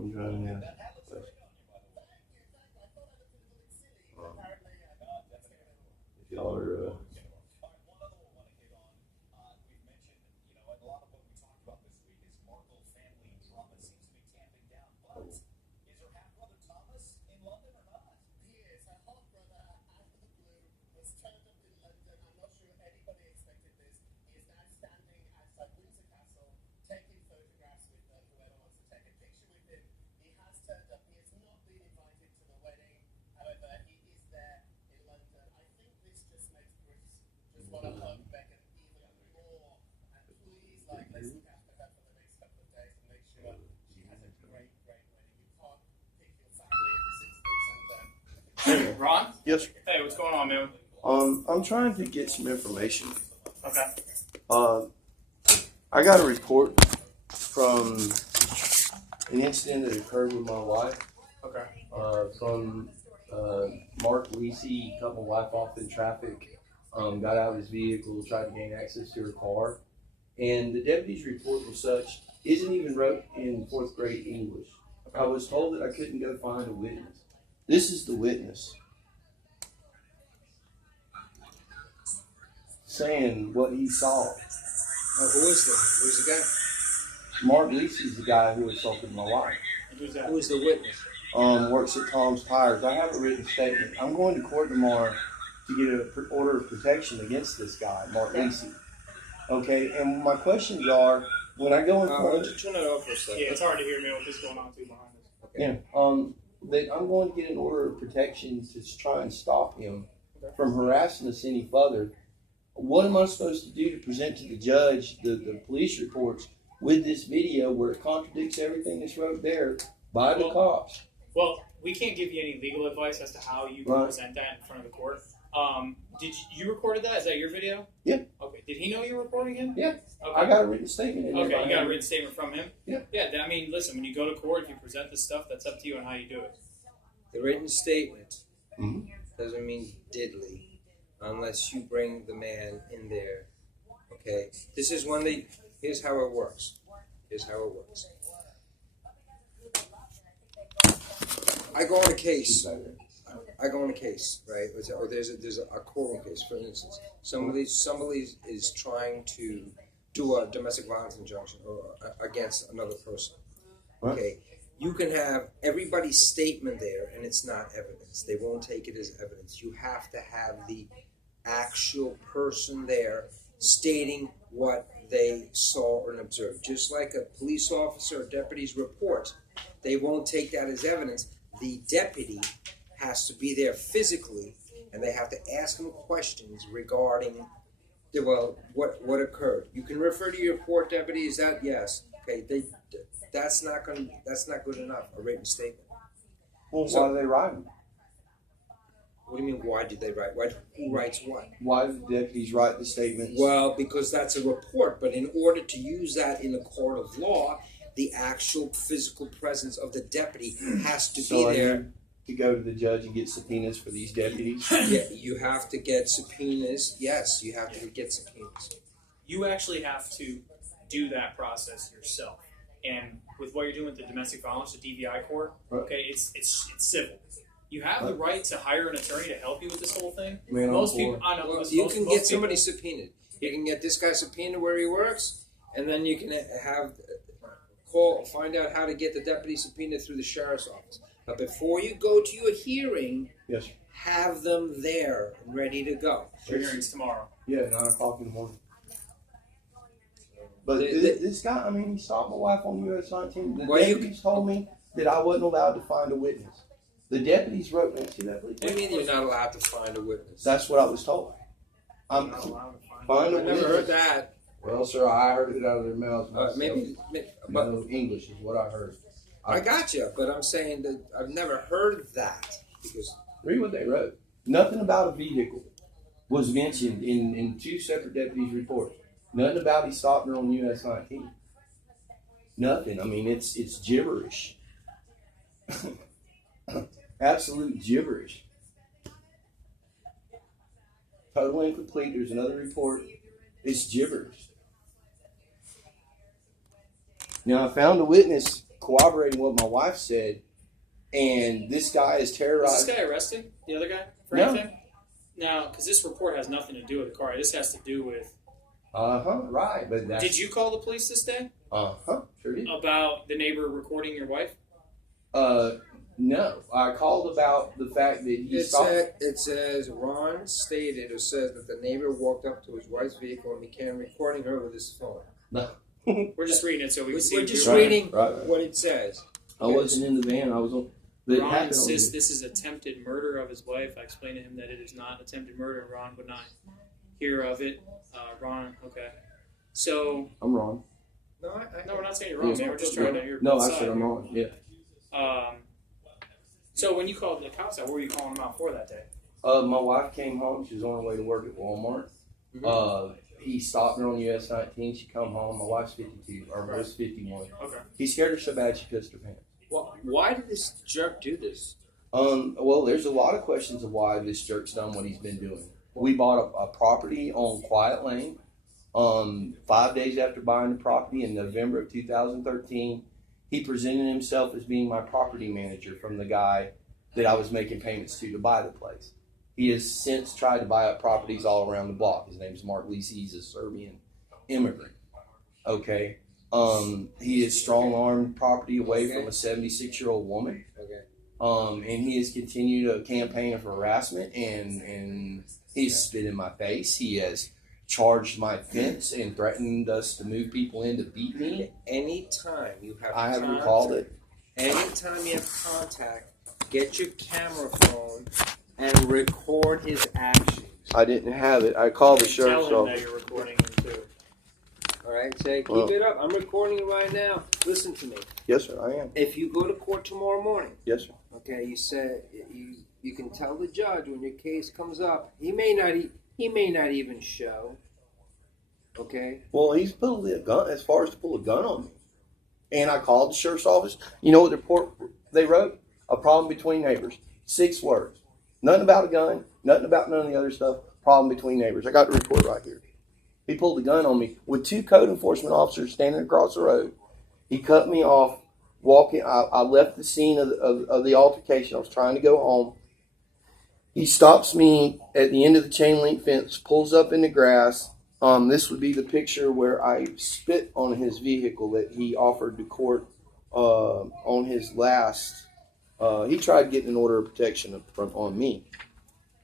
I'm driving in. If y'all are Hey, Ron? Yes, sir. Hey, what's going on, man? I'm trying to get some information. Okay. I got a report from an incident that occurred with my wife. Okay. From Mark Lisi, cut my wife off in traffic, got out of his vehicle, tried to gain access to her car. And the deputy's report was such, isn't even wrote in 4th grade English. I was told that I couldn't go find a witness. This is the witness saying what he saw. Who is that? Who's the guy? Mark Lisi's the guy who assaulted my wife. Who's that? Who is the witness? Works at Tom's Tires. I have a written statement. I'm going to court tomorrow to get an order of protection against this guy, Mark Lisi. Okay, and my questions are, when I go in front of... Turn it off for a second. Yeah, it's hard to hear me with this going on too behind us. Okay. That I'm going to get an order of protection to try and stop him from harassing us any further. What am I supposed to do to present to the judge the police reports with this video where it contradicts everything that's wrote there by the cops? Well, we can't give you any legal advice as to how you can present that in front of the court. Did you recorded that? Is that your video? Yeah. Okay. Did he know you were recording him? Yeah. Okay. I got a written statement. Okay, you got a written statement from him? Yeah. Yeah, I mean, listen, when you go to court, if you present this stuff, that's up to you on how you do it. The written statement doesn't mean diddly unless you bring the man in there. Okay? This is when here's how it works. Here's how it works. I go on a case. Right? Or there's a courtroom case, for instance. Somebody is trying to do a domestic violence injunction or against another person. Okay, you can have everybody's statement there, and it's not evidence. They won't take it as evidence. You have to have the actual person there stating what they saw or observed. Just like a police officer or deputy's report, they won't take that as evidence. The deputy has to be there physically, and they have to ask him questions regarding what occurred. You can refer to your report, deputy. Is that yes? Okay, that's not good enough. A written statement. Well, why do they write them? What do you mean? Why did they write? Who writes what? Why do the deputies write the statements? Well, because that's a report. But in order to use that in a court of law, the actual physical presence of the deputy has to be there. To go to the judge and get subpoenas for these deputies? Yeah, you have to get subpoenas. Yes, you have to get subpoenas. You actually have to do that process yourself. And with what you're doing with the domestic violence, the DVI court, okay, it's civil. You have the right to hire an attorney to help you with this whole thing. Most people, I know. Well, you can get somebody subpoenaed. You can get this guy subpoenaed where he works, and then you can find out how to get the deputy subpoenaed through the sheriff's office. But before you go to your hearing, yes, have them there and ready to go. Your hearing's tomorrow. Yeah, 9 o'clock in the morning. But this guy, I mean, he stopped my wife on US 19. The deputies told me that I wasn't allowed to find a witness. The deputies wrote me. See that? What do you mean you're not allowed to find a witness? That's what I was told. I'm Not allowed to find Find I a it. never witness. heard that. Well, sir, I heard it out of their mouths myself. Maybe, but No, English is what I heard. I got you. But I'm saying that I've never heard that because Read what they wrote. Nothing about a vehicle was mentioned in two separate deputies' reports. Nothing about he stopped her on US 19. Nothing. I mean, it's gibberish. Absolute gibberish. Total incomplete. There's another report. It's gibberish. Now, I found a witness corroborating what my wife said, and this guy is Was terrorized. this guy arrested? The other guy? For No. anything? Now, because this report has nothing to do with the car. This has to do with. Right. But that's. Did you call the police this day Sure did. about the neighbor recording your wife? No. I called about the fact that he stopped. it says Ron stated or says that the neighbor walked up to his wife's vehicle and began recording her with his phone. No. We're just reading it so we can see. We're what just you're reading Right. what it says. I wasn't in the van. I was on. But it Ron happened on insists the- this is attempted murder of his wife. I explained to him that it is not attempted murder. Ron would not hear of it. Ron, okay. So, I'm wrong. No, no, we're not saying you're wrong, Yeah. man. We're just trying to hear No, both I said sides. I'm wrong. Yeah. So when you called the cops out, what were you calling them out for that day? My wife came home. She was on her way to work at Walmart. He stopped her on US 19. She come home. My wife's 52, or was 51. Okay. He scared her so bad she pissed her pants. Well, why did this jerk do this? Well, there's a lot of questions of why this jerk's done what he's been doing. We bought a property on Quiet Lane. 5 days after buying the property in November of 2013, he presented himself as being my property manager from the guy that I was making payments to buy the place. He has since tried to buy up properties all around the block. His name's Mark Lisi. He's a Serbian immigrant. Okay. He has strong-armed property away from a 76-year-old woman. Okay. And he has continued a campaign of harassment, and he's spit in my face. He has charged my fence and threatened us to move people in to beat me. Anytime you have I haven't contact, recalled it. Anytime you have contact, get your camera phone and record his actions. I didn't have it. I called the Tell sheriff's him that office. you're recording him too. All right, say, keep Well- it up. I'm recording it right now. Listen to me. Yes, sir, I am. If you go to court tomorrow morning, Yes, sir. okay, you say you can tell the judge when your case comes up. He may not even show. Okay. Well, he's pulled a gun as far as to pull a gun on me. And I called the sheriff's office. You know what the report they wrote? A problem between neighbors. 6 words. Nothing about a gun. Nothing about none of the other stuff. Problem between neighbors. I got the report right here. He pulled a gun on me with 2 code enforcement officers standing across the road. He cut me off walking. I left the scene of the altercation. I was trying to go home. He stops me at the end of the chain link fence, pulls up in the grass. This would be the picture where I spit on his vehicle that he offered to court on his last. He tried getting an order of protection on me,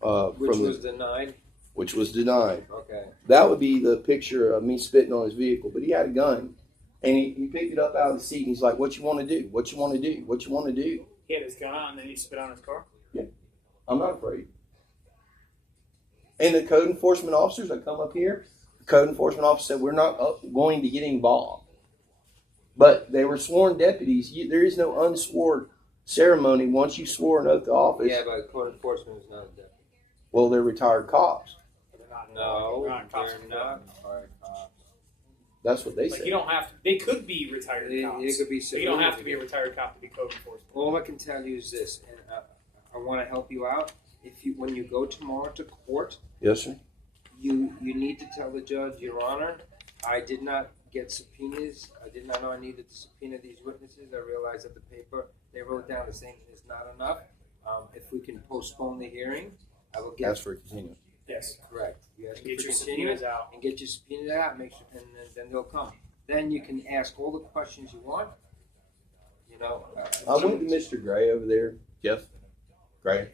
Which was denied. Okay. That would be the picture of me spitting on his vehicle. But he had a gun, and he picked it up out of the seat, and he's like, "What you want to do? What you want to do? What you want to do?" He had his gun out and then he spit on his car? I'm not afraid. And the code enforcement officers that come up here, the code enforcement officer said, we're not going to get involved. But they were sworn deputies. There is no unsworn ceremony once you swore an oath to office. Yeah, but court enforcement is not a deputy. Well, they're retired cops. No, They're not cops. they're not retired cops. That's what they Like say. you don't have to. They could be retired cops. They could be But you don't have to be a retired cop to be code enforcement. All I can tell you is this, and I want to help you out. When you go tomorrow to court, Yes, sir. you need to tell the judge, Your Honor, I did not get subpoenas. I did not know I needed to subpoena these witnesses. I realized that the paper they wrote down the same is not enough. If we can postpone the hearing, I will get Ask for a continuance. Yes. correct. You ask Get for your continuance subpoenas out. and get your subpoenas out. Make sure, and then they'll come. Then you can ask all the questions you want. You know. I went to Mr. Gray over there, Jeff Gray,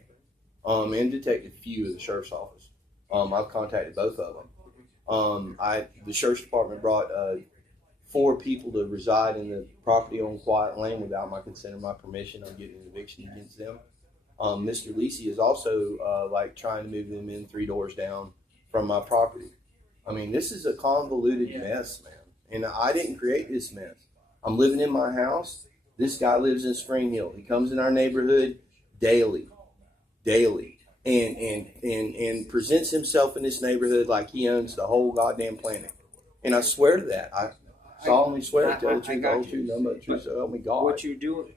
and Detective Few of the sheriff's office. I've contacted both of them. The sheriff's department brought 4 people to reside in the property on Quiet Lane without my consent or my permission. I'm getting an eviction against them. Mr. Lisi is also trying to move them in 3 doors down from my property. I mean, this is a convoluted Yeah. mess, man. And I didn't create this mess. I'm living in my house. This guy lives in Spring Hill. He comes in our neighborhood daily, and presents himself in this neighborhood like he owns the whole goddamn planet. And I swear to that. I solemnly swear to tell the truth, the whole truth, nothing but the truth, so help me God. What you're doing,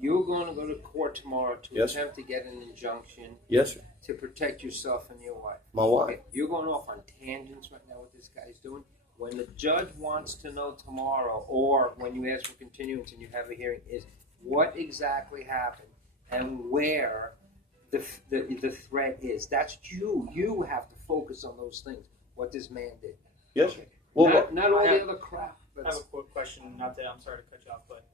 you're going to go to court tomorrow to Yes, attempt to get an injunction Yes, sir. to protect yourself and your wife. My wife. Okay, you're going off on tangents right now. What this guy's doing. When the judge wants to know tomorrow, or when you ask for continuance and you have a hearing, is what exactly happened and where the threat is. That's you. You have to focus on those things. What this man did. Yes, sir. Okay. Well, Not all the other crap. I have a quick question. Not that I'm sorry to cut you off, but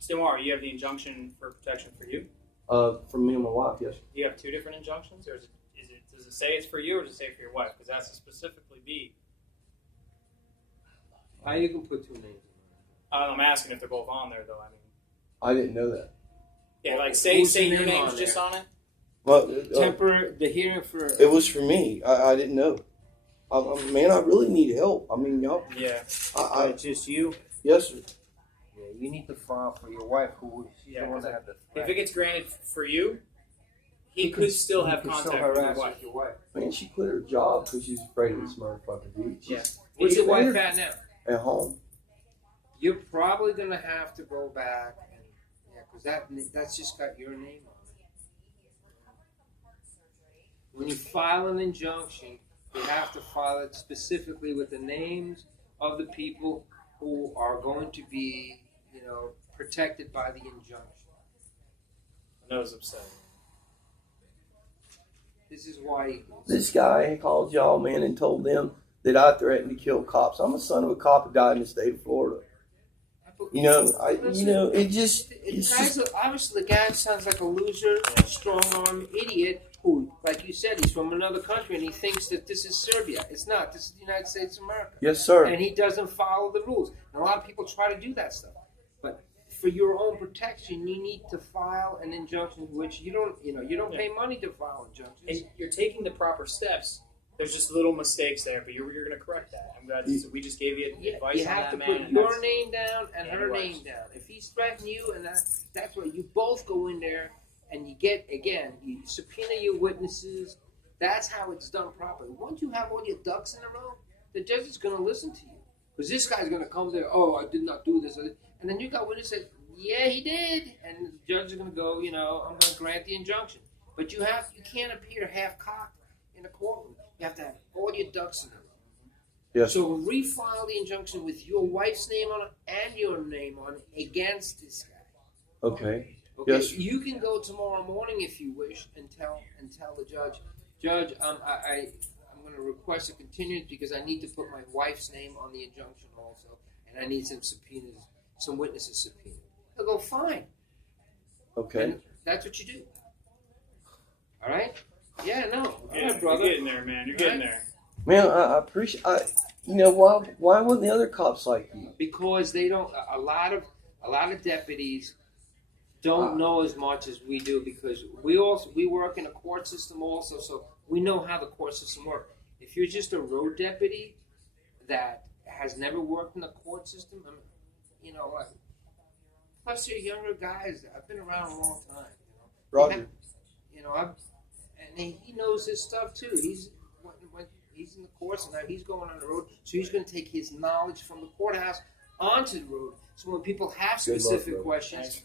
Stimar, you have the injunction for protection for you. for me and my wife, yes. Do you have two different injunctions, or does it say it's for you, or does it say for your wife? Because that's to specifically be. You can put two names. I'm asking if they're both on there, though. I mean, I didn't know that. yeah, like say Who's your name name's on just there? on it. Well, The hearing for. it was for me. I didn't know. Man, I really need help. I mean, y'all. Yeah. It's just you. Yes, sir. Yeah, you need to file for your wife, who she's Yeah, the one that had the If threat. it gets granted for you, he could still have You can contact still with your harass wife. your wife. Man, she quit her job because she's afraid of this motherfucker, dude. Yeah. Where's your wife She's at now? at home. You're probably gonna have to go back and because that's just got your name on it. When you file an injunction, you have to file it specifically with the names of the people who are going to be, protected by the injunction. I know it's upsetting. This is why. This guy called y'all, man, and told them that I threatened to kill cops. I'm a son of a cop who died in the state of Florida. Obviously the guy sounds like a loser, strong-arm idiot who, like you said, he's from another country and he thinks that this is Serbia. It's not. This is the United States of America. Yes, sir. And he doesn't follow the rules. And a lot of people try to do that stuff. But for your own protection, you need to file an injunction, which you don't pay money to file injunctions. And you're taking the proper steps. There's just little mistakes there, but you're going to correct that. I'm glad we just gave you advice You on have that, to man. put and your that's- name down and her your name wife's. down. If he's threatening you, and that's what you both go in there and you get, again, you subpoena your witnesses. That's how it's done properly. Once you have all your ducks in a row, the judge is going to listen to you. Because this guy's going to come there, I did not do this. And then you got witnesses, yeah, he did. And the judge is going to go, I'm going to grant the injunction. But you can't appear half-cocked in a courtroom. You have to have all your ducks in a row. Yes. So refile the injunction with your wife's name on it and your name on it against this guy. Okay. Okay. Yes. You can go tomorrow morning if you wish and tell the judge, I'm going to request a continuance because I need to put my wife's name on the injunction also, and I need some subpoenas, some witnesses subpoenaed. He'll go, fine. Okay. And that's what you do. All right. Yeah. No. All Yeah, right, brother. You're getting there, man. You're getting there. Man, I appreciate. Why wasn't the other cops like you? Because they don't. A lot of deputies don't know as much as we do because we work in a court system also, so we know how the court system works. If you're just a road deputy that has never worked in the court system, plus you're younger guys. I've been around a long time. Roger. And he knows his stuff too. He's in the courts and now he's going on the road, so he's going to take his knowledge from the courthouse onto the road. So when people have specific questions,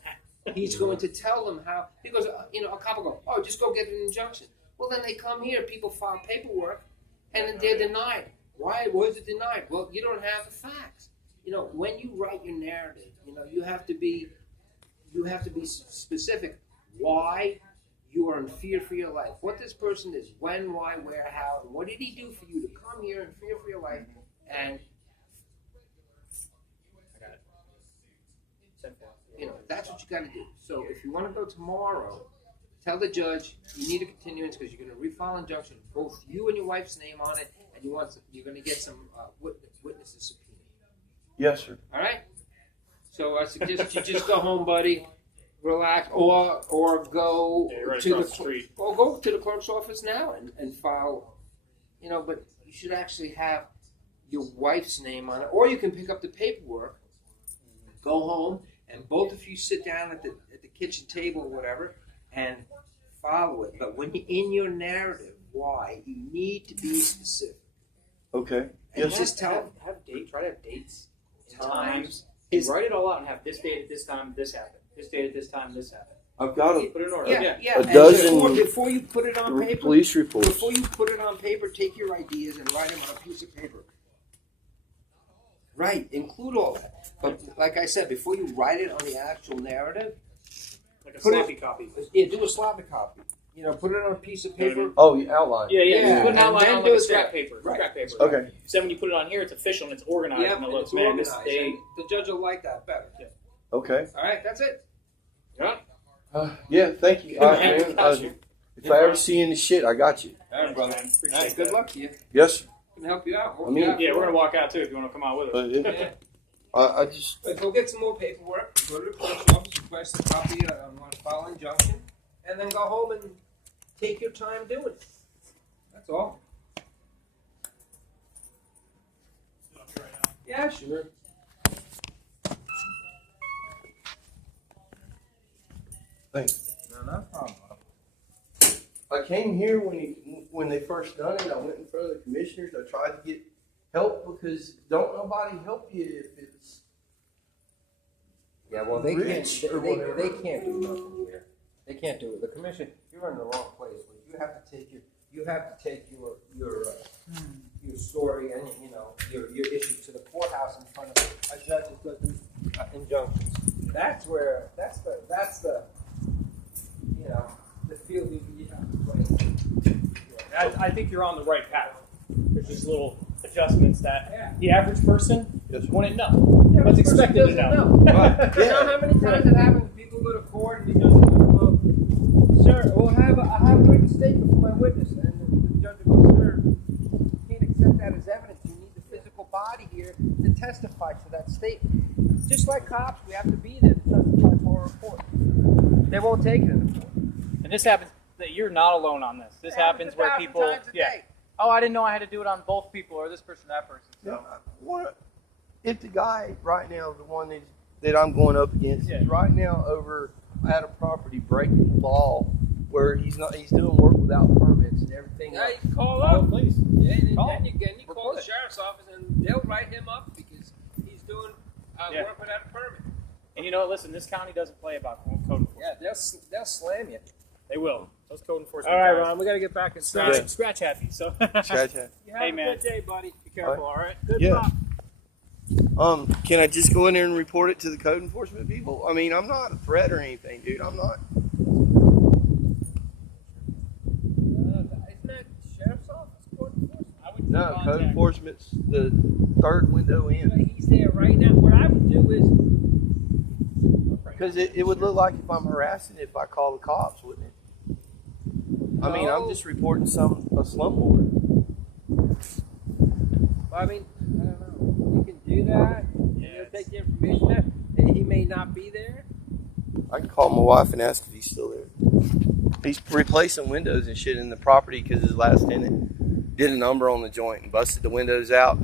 he's going to tell them how. Because a cop will go, just go get an injunction. Well, then they come here, people file paperwork, and then they're denied. Why was it denied? Well, you don't have the facts. When you write your narrative, you have to be specific. Why you are in fear for your life? What this person is? When? Why? Where? How? And what did he do for you to come here in fear for your life? And I got it. that's what you got to do. So if you want to go tomorrow, tell the judge you need a continuance because you're going to refile injunction, both you and your wife's name on it, and you're going to get some witnesses subpoenaed. Yes, sir. All right. So I suggest you just go home, buddy. Relax, or go Yeah, right to across the street. or go to the clerk's office now and file you know, but you should actually have your wife's name on it, or you can pick up the paperwork, go home, and both of you sit down at the kitchen table or whatever and follow it. But when you're in your narrative, why you need to be specific. Okay. And Yes. just tell have dates. Try to have dates, times. and write it all out and have this date at this time. This happened. This date at this time. This happened. I've got a Put it in order. Yeah. A And dozen before you put it on paper. police reports. Before you put it on paper, take your ideas and write them on a piece of paper. Right, include all that. But like I said, before you write it on the actual narrative, Like a Put it- sloppy copy. yeah, do a sloppy copy. You know, put it on a piece of paper. Oh, you outline. Yeah. Yeah, Put an and outline then on do like a it scrap there. paper. Right. Scrap paper. Okay. So when you put it on here, it's official and it's organized Yeah, and it looks, it's man, this organized. day. And the judge will like that better. Okay. All right, that's it. Yeah. Yeah, thank you. All right, Man, man. got you. If I ever see any shit, I got you. All right, brother. Man, appreciate All right, good that. luck to you. Yes, sir. Can help you out. I mean- Yeah, we're gonna walk out too if you want to come out with us. But yeah, Yeah. I just But go get some more paperwork. Go to the clerk's office, request a copy on a file injunction, and then go home and take your time doing it. That's all. Yeah, sure. thanks. No, no problem. I came here when they first done it. I went in front of the commissioners. I tried to get help because don't nobody help you if it's Yeah, well, they Rich can't. or They whatever. can't do nothing here. They can't do it. The commission. You're in the wrong place. You have to take your. You have to take your story and your issue to the courthouse in front of a judge who does injunctions. That's where. That's the. You know, the field you have to play. I think you're on the right path. There's just little adjustments that Yeah. the average person Yes, sir. wouldn't know. Yeah, What's this person expected to doesn't know. Right. You know how many times it happens? People go to court and the judge goes, well, "Sir, well, I have a written statement from my witness," and the judge goes, "Sir, you can't accept that as evidence. You need the physical body here to testify to that statement." Just like cops, we have to be there to testify to our report. They won't take it in the court. And this happens. That you're not alone on this. This It happens happens where 1,000 people. times a day. Oh, I didn't know I had to do it on both people or this person, that person. Yeah, what if the guy right now, the one that I'm going up against, is right now over at a property breaking the law where he's doing work without permits and everything. Yeah, you can call Oh, up. please. Yeah, and Call. then you call Report the it. sheriff's office and they'll write him up because he's doing Yeah. work without a permit. And you know what? Listen, this county doesn't play about code enforcement. Yeah, they'll slam you. They will. Those code enforcement All right, guys. Ron, we got to get back in Scratch, scratch. scratch happy. So. Scratch that. You have Hey, a man. good day, buddy. Be careful, all right? Good Yeah. luck. Can I just go in there and report it to the code enforcement people? I mean, I'm not a threat or anything, dude. I'm not. Isn't that sheriff's office? Court enforcement? I would No, contact- code enforcement's the third window in. He's there right now. What I would do is, Because it would look like if I'm harassing if I call the cops, wouldn't it? I mean, I'm No. just reporting a slumlord. I mean, I don't know. You can do that. Yeah, You'll take the information there. And he may not be there. I can call my wife and ask if he's still there. He's replacing windows and shit in the property because his last tenant did a number on the joint and busted the windows out.